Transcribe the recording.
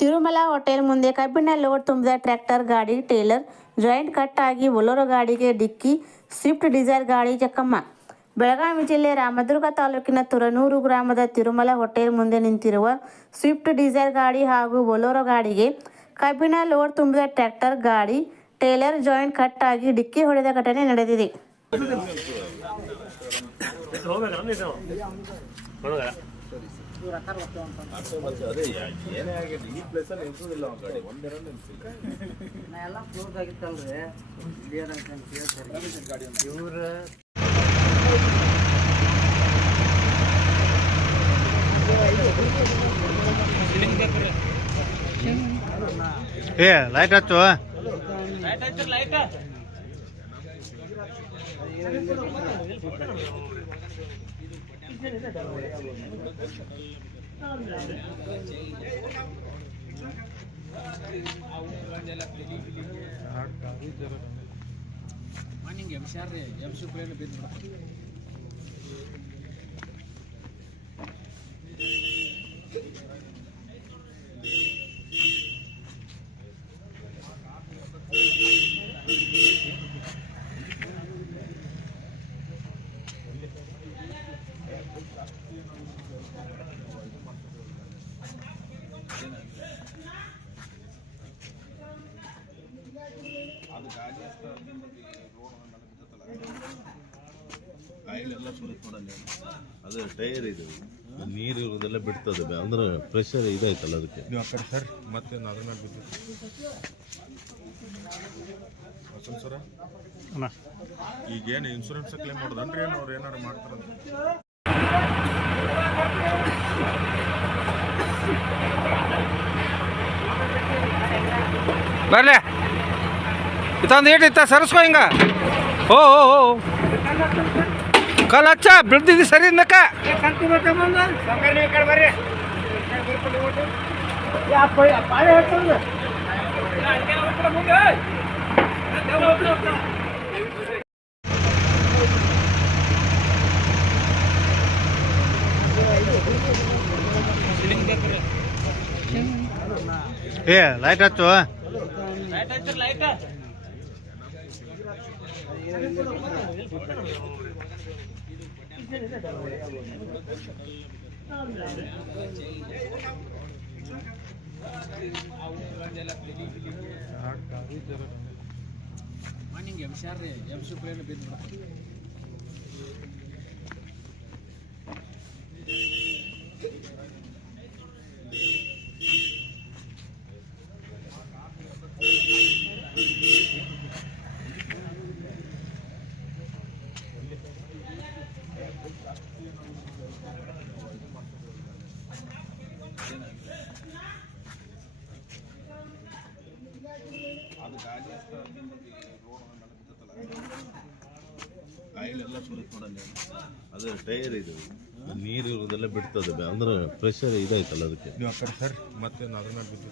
Tirumala hotel ಮುಂದೆ ಕಬ್ಬಿಣ load ತುಂಬಿದ ಟ್ರ್ಯಾಕ್ಟರ್ ಗಾಡಿ ಟೇಲರ್, ಜಾಯಿಂಟ್ ಕಟ್ ಆಗಿ ಬೊಲೊರೋ ಗಾಡಿಗೆ ಡಿಕ್ಕಿ, ಸ್ವಿಫ್ಟ್ ಡಿಸೈರ್ ಗಾಡಿ ಚಕ್ಕಮ್ಮ ಬೆಳಗಾವಿ ಜಿಲ್ಲೆ ರಾಮದುರ್ಗ ತಾಲೂಕಿನ ತುರನೂರು ಗ್ರಾಮದ ತಿರುಮಲ ಹೋಟೆಲ್ ಮುಂದೆ ನಿಂತಿರುವ ಸ್ವಿಫ್ಟ್ ಡಿಸೈರ್ ಗಾಡಿ ಹಾಗೂ ಬೊಲೊರೋ ಗಾಡಿಗೆ ಕಬ್ಬಿಣ ಲೋಡ್ ತುಂಬಿದ ಟ್ರ್ಯಾಕ್ಟರ್ ಗಾಡಿ ಟೇಲರ್, ಜಾಯಿಂಟ್ ಕಟ್ ಆಗಿ ಡಿಕ್ಕಿ ಹೊಡೆದ ಘಟನೆ ನಡೆದಿದೆ. ಅದೇ ಏನೇ ಈ ನಿಲ್ಸೋದಿಲ್ಲ ಅವ್ನ ಒಂದೇ ನಾ ಎಲ್ಲ ಕ್ಲಿಯರ್ ಅಂತ ಕೇಳ್ತಾರೆ ಇವ್ರ ಏ ಲೈಟ್ ಹಚ್ಚು. ಮಣ್ಣಿಂಗ್ ಎಂ ರೀ ಎಂ ಶುಕ್ರೇನು ಬಿದ್ದು ಆಯಿಲ್ ಎಲ್ಲ ಸುರಿತ್ ನೋಡಲ್ಲಿ ಅದು ಟೈರ್ ಇದು. ನೀರು ಇರೋದೆಲ್ಲ ಬಿಡ್ತದೆ ಅಂದ್ರೆ ಪ್ರೆಷರ್ ಇದಾಯ್ತಲ್ಲ ಅದಕ್ಕೆ. ನೀವು ಆ ಕಡೆ ಸರ್ ಮತ್ತೆ ಅದ್ರ ಮೇಲೆ ಬಿದ್ದು? ವಸಂತ್ ಸರ? ಈಗೇನು ಇನ್ಶೂರೆನ್ಸ್ ಕ್ಲೇಮ್ ಮಾಡೋದನ್ರಿ ಏನು ಅವ್ರು ಏನಾರು ಮಾಡ್ತಾರಂತ ಬರ್ಲೆ. ಇತ್ತೊಂದು ಏಟ್ ಇತ್ತ ಸರಸ್ಕೋ ಹಿಂಗ. ಓ ಓ ಓ ಕಲ್ ಹಚ್ಚ ಬಿಡ್ದಿದ್ದು ಸರಿ ಇನ್ನಕ್ಕ ಏ ಲೈಟ್ ಹಚ್ಚು. ಮಣ್ಣಿಂಗ್ ಎಂ ರೀ ಎಂ ಶುಕ್ರೇನು ಬಿದ್ದು ಸುರಿತ್ ನೋಡಲ್ಲಿ ಅದು ಟೈರ್ ಇದು. ನೀರು ಬಿಡ್ತದೆ. ಅಂದ್ರೆ ಪ್ರೆಷರ್ ಇದಾಯ್ತಲ್ಲ ಅದಕ್ಕೆ. ಸರ್ ಮತ್ತೆ ಅದ್ರ ಬಿದ್ದು?